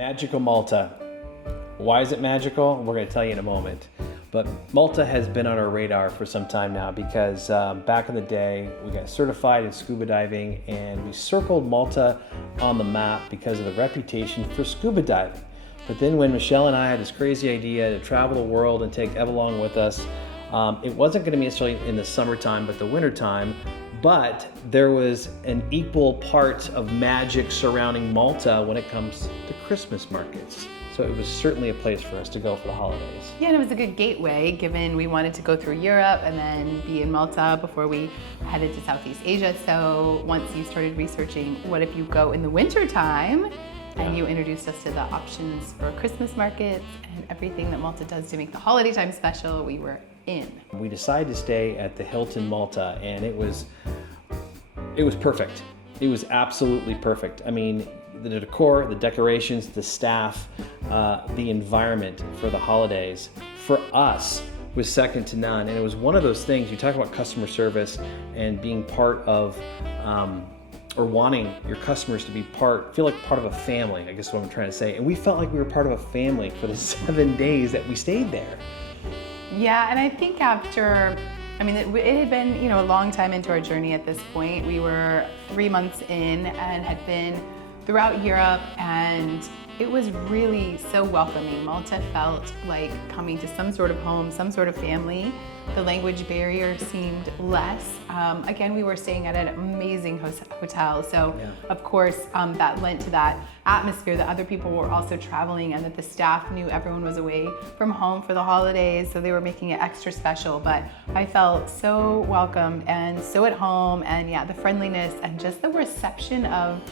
Magical Malta. Why is it magical? We're going to tell you in a moment. But Malta has been on our radar for some time now because back in the day, we got certified in scuba diving and we circled Malta on the map because of the reputation for scuba diving. But then when Michelle and I had this crazy idea to travel the world and take Ev along with us, it wasn't going to be necessarily in the summertime, but the wintertime. But there was an equal part of magic surrounding Malta when it comes to Christmas markets. So it was certainly a place for us to go for the holidays. Yeah, and it was a good gateway given we wanted to go through Europe and then be in Malta before we headed to Southeast Asia. So once you started researching what if you go in the winter time, and you introduced us to the options for Christmas markets and everything that Malta does to make the holiday time special, we were in. We decided to stay at the Hilton Malta, and it was perfect. It was absolutely perfect. I mean, the decor, the decorations, the staff, the environment for the holidays, for us, was second to none. And it was one of those things, you talk about customer service and being part of, or wanting your customers to be feel like part of a family, I guess is what I'm trying to say. And we felt like we were part of a family for the 7 days that we stayed there. Yeah, and I think after, it had been, a long time into our journey at this point. We were 3 months in and had been throughout Europe, and it was really so welcoming. Malta felt like coming to some sort of home, some sort of family. The language barrier seemed less. Again, we were staying at an amazing hotel, so of course that lent to that atmosphere that other people were also traveling and that the staff knew everyone was away from home for the holidays, so they were making it extra special. But I felt so welcome and so at home, and the friendliness and just the reception of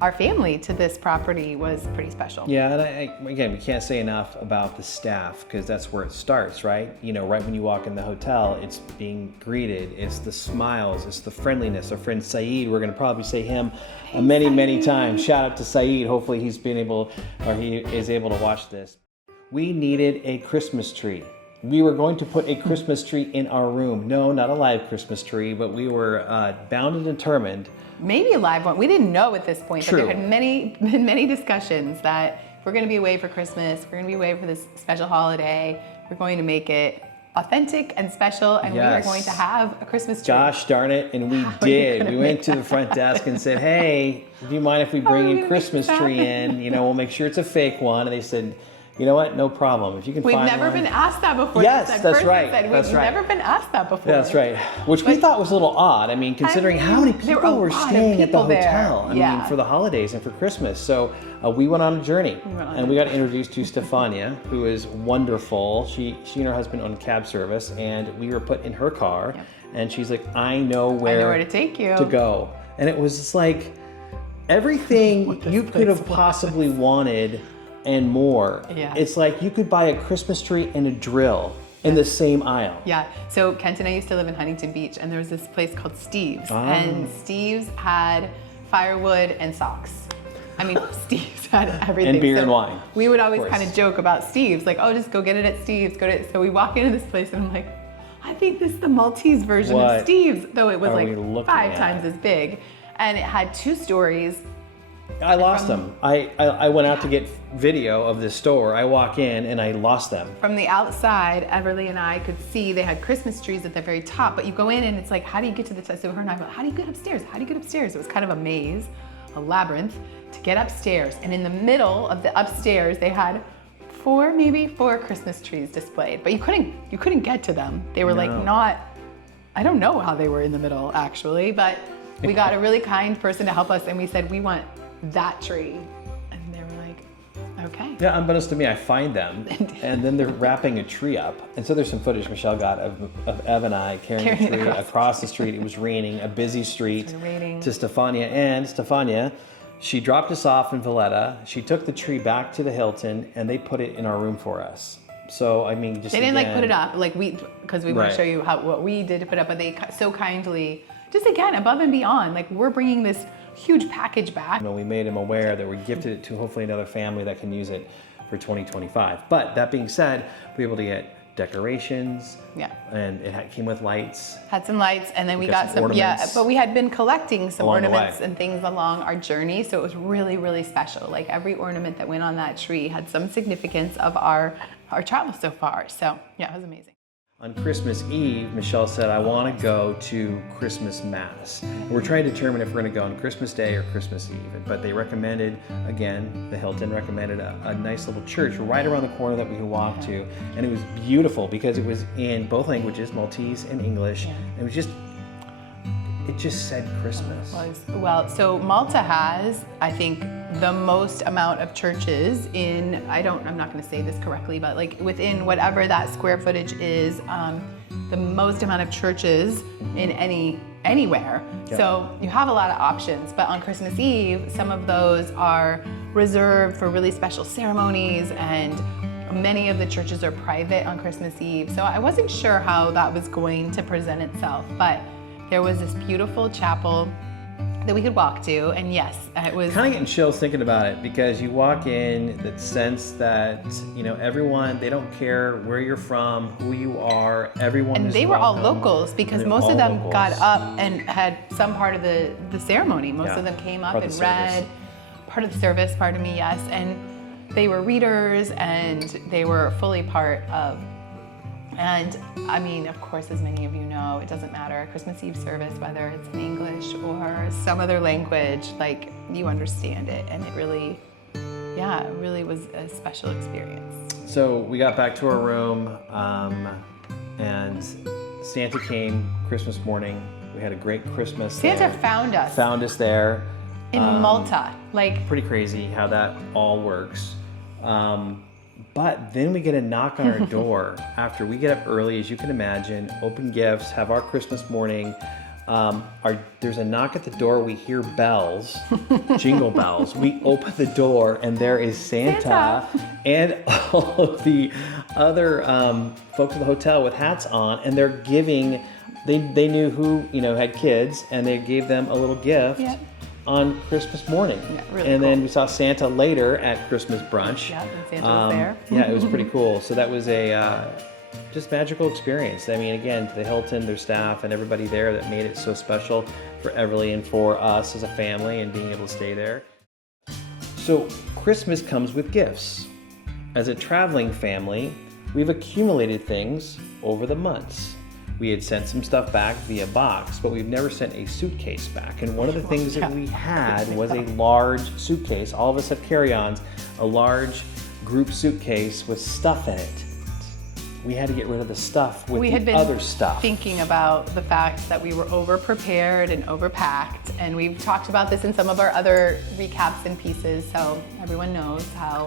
our family to this property was pretty special. Yeah, and again, we can't say enough about the staff because that's where it starts, right? Right when you walk in the hotel, it's being greeted, it's the smiles, it's the friendliness. Our friend Saeed, we're going to probably say him many times. Shout out to Saeed. Hopefully he is able to watch this. We needed a Christmas tree. We were going to put a Christmas tree in our room. No, not a live Christmas tree, but we were bound and determined. Maybe a live one. We didn't know at this point, True. but there had been many discussions that if we're going to be away for Christmas, we're going to be away for this special holiday, we're going to make it authentic and special, and we are going to have a Christmas tree. Gosh darn it, and we did. We went to the front desk and said, hey, do you mind if we bring a Christmas tree in? We'll make sure it's a fake one. And they said, you know what? No problem. If you can find one. We've never been asked that before. Yes, that's right. We've never been asked that before. That's right. Which we thought was a little odd. Considering how many people were staying at the hotel. For the holidays and for Christmas. So we went on a journey, and we got introduced to Stefania, who is wonderful. She and her husband own cab service, and we were put in her car, and she's like, I know where to take you to go. And it was just like everything you could have possibly wanted and more. It's like you could buy a Christmas tree and a drill in the same aisle. Yeah, so Kent and I used to live in Huntington Beach, and there was this place called Steve's, and Steve's had firewood and socks. Steve's had everything. And beer and wine. We would always kind of joke about Steve's, like, oh, just go get it at Steve's. So we walk into this place, and I'm like, I think this is the Maltese version of Steve's, though it was like 5 times as big. And it had 2 stories. I lost them. I went out to get video of this store. I walk in and I lost them. From the outside, Everly and I could see they had Christmas trees at the very top, but you go in and it's like, how do you get to the top? So her and I go, how do you get upstairs? How do you get upstairs? It was kind of a maze, a labyrinth to get upstairs. And in the middle of the upstairs, they had 4 Christmas trees displayed, but you couldn't get to them. They were I don't know how they were in the middle actually, but we got a really kind person to help us, and we said, we want that tree, and they were like, okay. Yeah, unbeknownst to me, I find them, and then they're wrapping a tree up. And so there's some footage Michelle got of Ev and I carrying the tree across the street. It was raining, a busy street, to Stefania. And Stefania, she dropped us off in Valetta. She took the tree back to the Hilton, and they put it in our room for us. So, just they didn't put it up, because we want to show you what we did to put up, but they so kindly, just again, above and beyond, we're bringing this huge package back. We made them aware that we gifted it to hopefully another family that can use it for 2025. But that being said, we're able to get decorations. Yeah. And came with lights. Had some lights, and then we got got some some, yeah, ornaments but we had been collecting some along the ornaments way. and things along our journey, so it was really, really special. Like every ornament that went on that tree had some significance of our travel so far. So yeah, it was amazing. On Christmas Eve, Michelle said, I want to go to Christmas Mass. And we're trying to determine if we're going to go on Christmas Day or Christmas Eve. But they recommended, again, the Hilton recommended a nice little church right around the corner that we could walk to. And it was beautiful because it was in both languages, Maltese and English. And it just said Christmas. Well, so Malta has, I think, the most amount of churches in, I'm not going to say this correctly, but like within whatever that square footage is, the most amount of churches in anywhere. Yep. So you have a lot of options, but on Christmas Eve, some of those are reserved for really special ceremonies, and many of the churches are private on Christmas Eve. So I wasn't sure how that was going to present itself, but there was this beautiful chapel that we could walk to, and yes, it was kind of getting chills thinking about it, because you walk in, that sense that, everyone, they don't care where you're from, who you are, everyone and is they were all welcome. locals, because And they were most of all them locals. got up and had some part of the ceremony. Most Yeah, of them came up part of and the service. read part of the service, pardon me, yes, and they were readers, and they were fully part of. And I mean, of course, as many of you know, it doesn't matter, Christmas Eve service, whether it's in English or some other language, like you understand it. And it really was a special experience. So we got back to our room, and Santa came Christmas morning. We had a great Christmas Santa there. found us Found us there. in Malta. Like, Pretty crazy how that all works. But then we get a knock on our door after we get up early, as you can imagine, open gifts, have our Christmas morning. There's a knock at the door. We hear bells, jingle bells. We open the door, and there is Santa. And all of the other folks at the hotel with hats on, and they're giving. They knew who had kids, and they gave them a little gift. Yep. On Christmas morning. Yeah, really and cool. then we saw Santa later at Christmas brunch. Yeah, and Santa was there. Yeah, it was pretty cool. So that was a just magical experience. I mean, again, to the Hilton, their staff, and everybody there that made it so special for Everly and for us as a family, and being able to stay there. So Christmas comes with gifts. As a traveling family, we've accumulated things over the months. We had sent some stuff back via box, but we've never sent a suitcase back. And one of the things that we had was a large suitcase. All of us have carry-ons, a large group suitcase with stuff in it. We had to get rid of the stuff with other stuff. Thinking about the fact that we were over-prepared and over-packed, and we've talked about this in some of our other recaps and pieces, so everyone knows how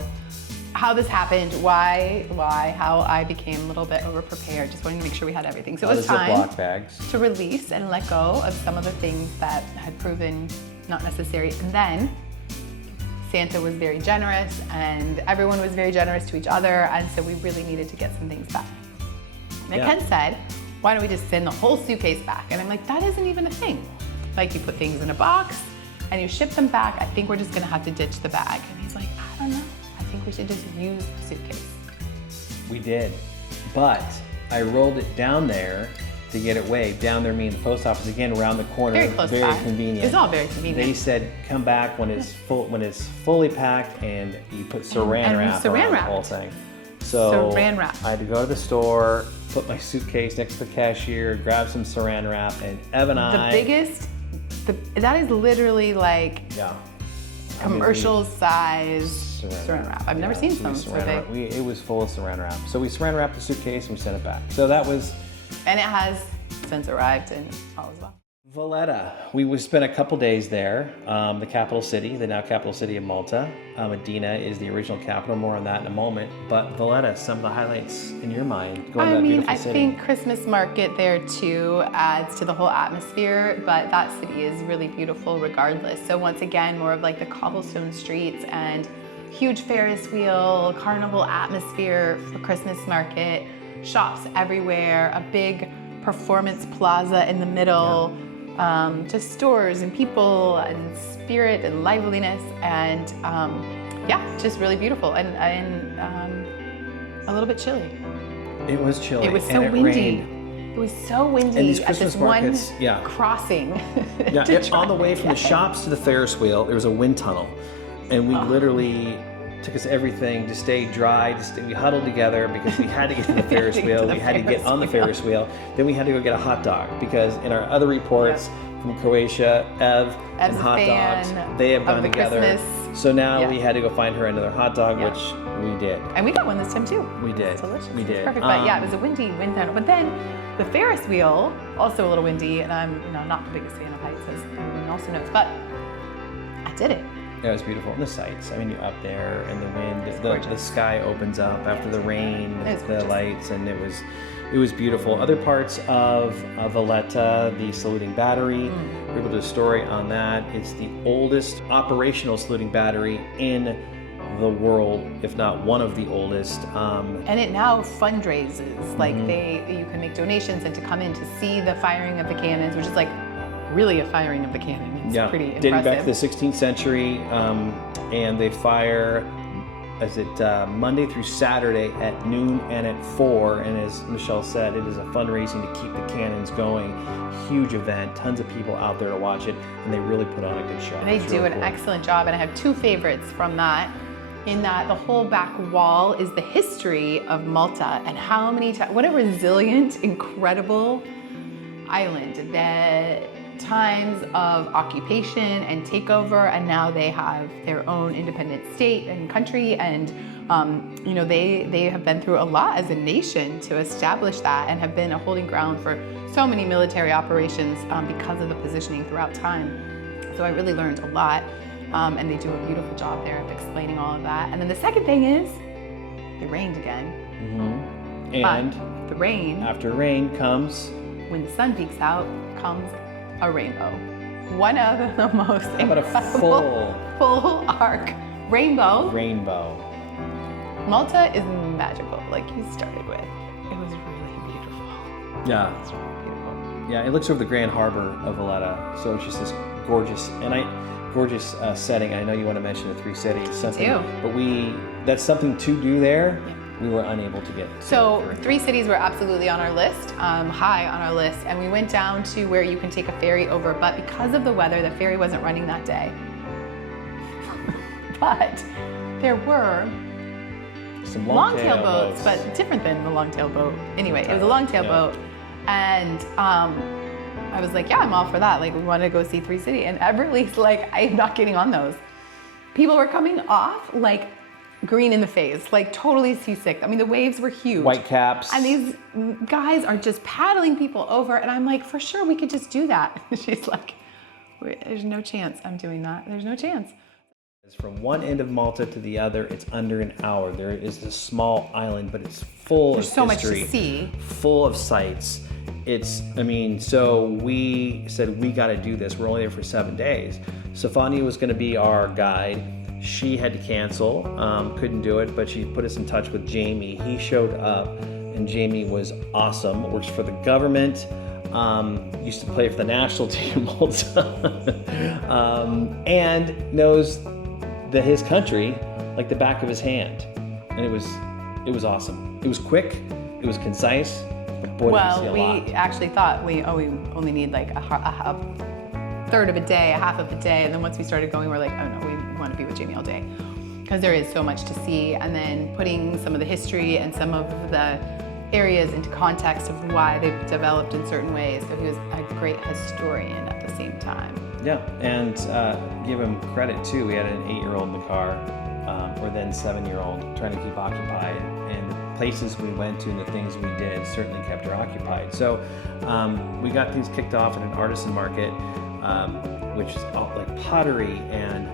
this happened, how I became a little bit over-prepared, just wanting to make sure we had everything. So it was time Ziploc bags to release and let go of some of the things that had proven not necessary. And then Santa was very generous, and everyone was very generous to each other, and so we really needed to get some things back. And Ken said, why don't we just send the whole suitcase back? And I'm like, that isn't even a thing. Like, you put things in a box and you ship them back. I think we're just gonna have to ditch the bag. And he's like, I don't know. I think we should just use the suitcase. We did, but I rolled it down there to get it weighed. Down there meaning the post office, again, around the corner. Very close by. Convenient. It's all very convenient. They said, come back when it's fully packed, and you put Saran Wrap around the whole thing. So Saran Wrap. I had to go to the store, put my suitcase next to the cashier, grab some Saran Wrap, and Ev and I. That is literally like Yeah. commercial size Saran Wrap. I've never seen some so big. It was full of Saran Wrap. So we Saran Wrapped the suitcase and we sent it back. So that was. And it has since arrived and all as well. Valetta. We spent a couple days there. The capital city, the now capital city of Malta. Medina is the original capital. More on that in a moment. But Valetta, some of the highlights in your mind going to that beautiful city. I think Christmas market there too adds to the whole atmosphere, but that city is really beautiful regardless. So once again, more of like the cobblestone streets and huge Ferris wheel, carnival atmosphere for Christmas market, shops everywhere, a big performance plaza in the middle. Yeah. Just stores and people and spirit and liveliness, and just really beautiful and a little bit chilly. It was chilly. It was so and it windy. rained. It was so windy And these at Christmas this markets, one yeah. crossing. Yeah, to on the way from the try- shops to the Ferris wheel, there was a wind tunnel, and we literally took us everything to stay dry. We huddled together because we had to get to the Ferris wheel. We had to get on the Ferris wheel. Then we had to go get a hot dog because in our other reports from Croatia, Ev and Ev's a hot fan dogs, they have of gone the together. Christmas. So now Yeah. we had to go find her another hot dog, Yeah. which we did. And we got one this time too. We did. It's delicious. We did. It's perfect. But yeah, it was a windy wind tunnel. But then the Ferris wheel, also a little windy, and I'm not the biggest fan of heights, as everyone also knows. But I did it. Yeah, it was beautiful. And the sights. I mean, you're up there, and the wind, the gorgeous. sky opens up after the rain, It's the gorgeous. lights, and it was beautiful. Other parts of Valetta, the saluting battery, we're able to do a story on that. It's the oldest operational saluting battery in the world, if not one of the oldest. And it now fundraises. Like you can make donations and to come in to see the firing of the cannons, which is like really a firing of the cannon. It's pretty impressive. Dating back to the 16th century, and they fire, Monday through Saturday at noon and at 4, and as Michelle said, it is a fundraising to keep the cannons going. Huge event, tons of people out there to watch it, and they really put on a good show. They It's do really an cool. excellent job, and I have two favorites from that. In that the whole back wall is the history of Malta and how many times, what a resilient, incredible island. The times of occupation and takeover, and now they have their own independent state and country, and they have been through a lot as a nation to establish that, and have been a holding ground for so many military operations because of the positioning throughout time. So I really learned a lot, and they do a beautiful job there of explaining all of that. And then the second thing is, it rained again. And But the rain, after rain comes, when the sun peeks out, comes a rainbow. One of the most how about a incredible full arc rainbow. rainbow? Malta is magical, like you started with. It was really beautiful. Yeah. It's really beautiful. Yeah, it looks over the Grand Harbor of Valletta, so it's just this gorgeous setting. I know you want to mention the three cities, do. But that's something to do there. We were unable to get. So 3 cities were absolutely on our list, high on our list, and we went down to where you can take a ferry over, but because of the weather, the ferry wasn't running that day. But there were some longtail boats, but different than the longtail boat. Anyway, it was a longtail boat, and I was like, yeah, I'm all for that. Like, we want to go see 3 cities, and Everly's like, I'm not getting on those. People were coming off like green in the face, like totally seasick. I mean, the waves were huge. White caps. And these guys are just paddling people over, and I'm like, for sure, we could just do that. She's like, there's no chance I'm doing that. There's no chance. From one end of Malta to the other, it's under an hour. There is a small island, but it's full There's of so history, much to see. full of sights. So we said, we got to do this. We're only there for 7 days. Stefania was going to be our guide. She had to cancel, couldn't do it, but she put us in touch with Jamie. He showed up, and Jamie was awesome. Works for the government. Used to play for the national team of Malta, and knows his country like the back of his hand. And it was awesome. It was quick. It was concise. But boy, did we see a lot. We actually thought we only need like a third of a day, a half of a day, and then once we started going, we're like, oh no, we want to be with Jamie all day, because there is so much to see. And then putting some of the history and some of the areas into context of why they've developed in certain ways. So he was a great historian at the same time. Yeah, and give him credit too. We had an 8-year-old in the car, or then 7-year-old, trying to keep occupied. And the places we went to and the things we did certainly kept her occupied. So we got things kicked off at an artisan market, which is all like pottery and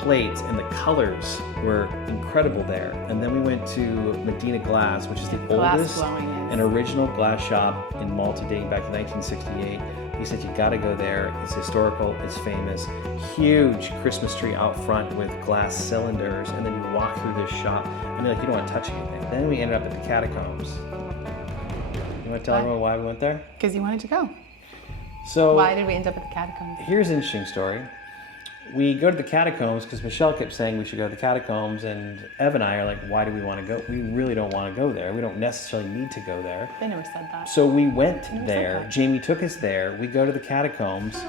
plates, and the colors were incredible there. And then we went to Medina Glass, which is the oldest and original glass shop in Malta, dating back to 1968. He said, you gotta go there. It's historical, it's famous. Huge Christmas tree out front with glass cylinders, and then you walk through this shop, and you're like, you don't want to touch anything. Then we ended up at the Catacombs. You want to tell everyone why we went there? Because you wanted to go. So Why did we end up at the Catacombs? here's an interesting story. we go to the Catacombs because Michelle kept saying we should go to the Catacombs, and Ev and I are like, why do we want to go? We really don't want to go there. We don't necessarily need to go there. They never said that. So we went said there. that. Jamie took us there. We go to the Catacombs.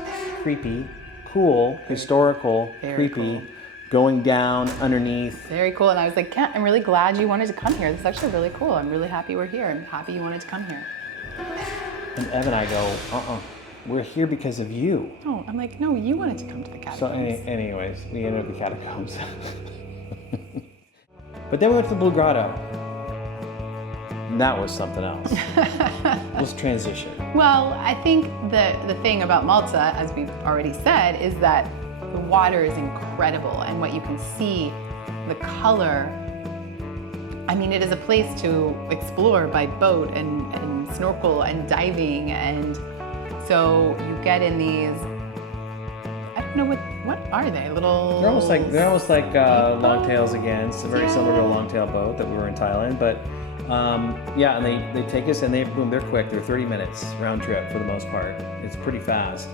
Creepy, cool, historical, Very creepy. cool. Going down underneath. Very cool. And I was like, Kent, I'm really glad you wanted to come here. This is actually really cool. I'm really happy we're here. I'm happy you wanted to come here. And Ev and I go, we're here because of you. No, I'm like, no, you wanted to come to the Catacombs. So anyways, we ended up at the Catacombs. But then we went to the Blue Grotto. And that was something else. Let's transition. Well, I think the thing about Malta, as we've already said, is that the water is incredible, and what you can see, the color. I mean, it is a place to explore by boat and snorkel and diving, and so you get in these. I don't know what are they? Little. They're almost like longtails again. It's very similar to a longtail boat that we were in Thailand, but yeah, and they take us and they're quick. They're 30 minutes round trip for the most part. It's pretty fast.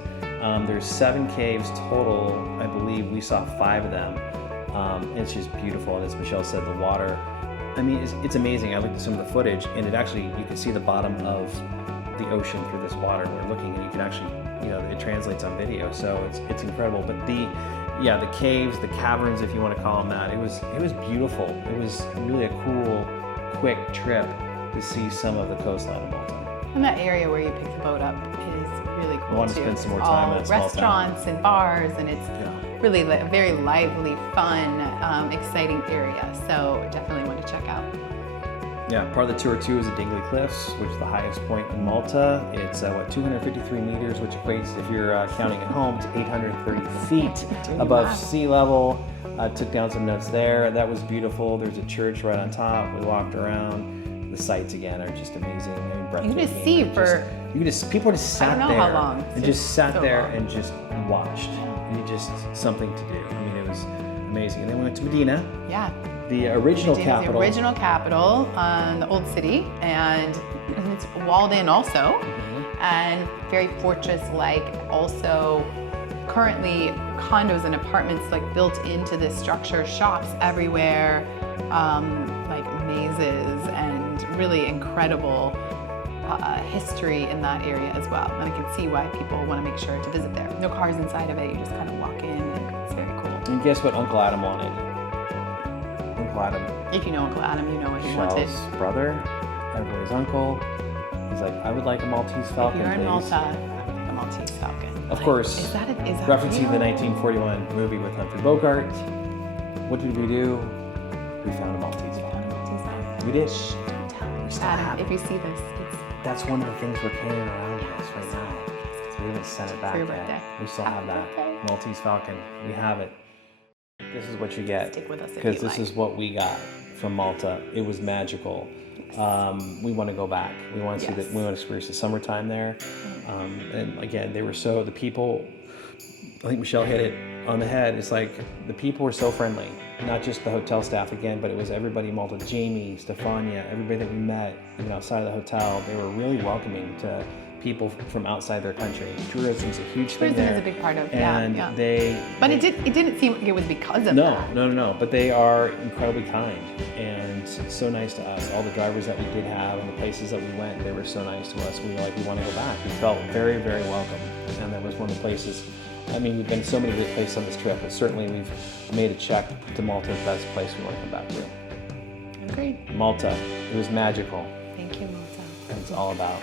There's 7 caves total. I believe we saw 5 of them. It's just beautiful, and as Michelle said, the water. I mean, it's amazing. I looked at some of the footage, and it actually you can see the bottom of the ocean through this water. We're looking, and you can actually, it translates on video, so it's incredible. But the caves, the caverns, if you want to call them that, it was beautiful. It was really a cool, quick trip to see some of the coastline of Malta. And that area where you pick the boat up is really cool. I want to too. spend some more It's time all in that small restaurants and bars, and it's really a very lively, fun, exciting area. So definitely want to check out. Yeah, part of the tour too is the Dingley Cliffs, which is the highest point in Malta. It's 253 meters, which equates, if you're counting at home, to 830 feet above sea level. Took down some notes there. That was beautiful. There's a church right on top. We walked around. The sights again are just amazing. I mean, breathtaking. You just see people just sat I don't know there how long. and just sat so there long. and just watched. And just something to do. I mean, it was amazing. And then we went to Medina. Yeah. The original capital. The original capital, the old city, and it's walled in also, and very fortress-like. Also, currently condos and apartments like built into this structure, shops everywhere, like mazes, and really incredible history in that area as well. And I can see why people want to make sure to visit there. No cars inside of it. You just kind of walk in, and it's very cool. And guess what Uncle Adam wanted? Uncle Adam. If you know Uncle Adam, you know what he wanted. Michelle's brother, everybody's uncle. He's like, I would like a Maltese Falcon, If you're in please. Malta, I would like a Maltese Falcon. Of course, Is that referencing the 1941 movie with Humphrey Bogart. What did we do? We found a Maltese Falcon. We did. Don't tell me. We still have Adam, it. if you see this, That's one of the things we're carrying around with us right now. So we haven't sent it back your yet. birthday. We still Happy have that birthday. Maltese Falcon. We have it. This is what you get. Stick with us if because you this like. is what we got from Malta. It was magical. We want to go back. We want to see that. We want to experience the summertime there. And again, the people. I think Michelle hit it on the head. It's like the people were so friendly. Not just the hotel staff again, but it was everybody in Malta. Jamie, Stefania, everybody that we met, even outside of the hotel. They were really welcoming to people from outside their country. Tourism is a huge thing there. Tourism is a big part of and But it didn't seem like it was because of that. No. But they are incredibly kind and so nice to us. All the drivers that we did have and the places that we went, they were so nice to us. We were like, we want to go back. We felt very, very welcome. And that was one of the places. I mean, we've been to so many great places on this trip, but certainly we've made a check to Malta as the best place we want to come back to. Agreed. Malta, it was magical. Thank you, Malta. And it's all about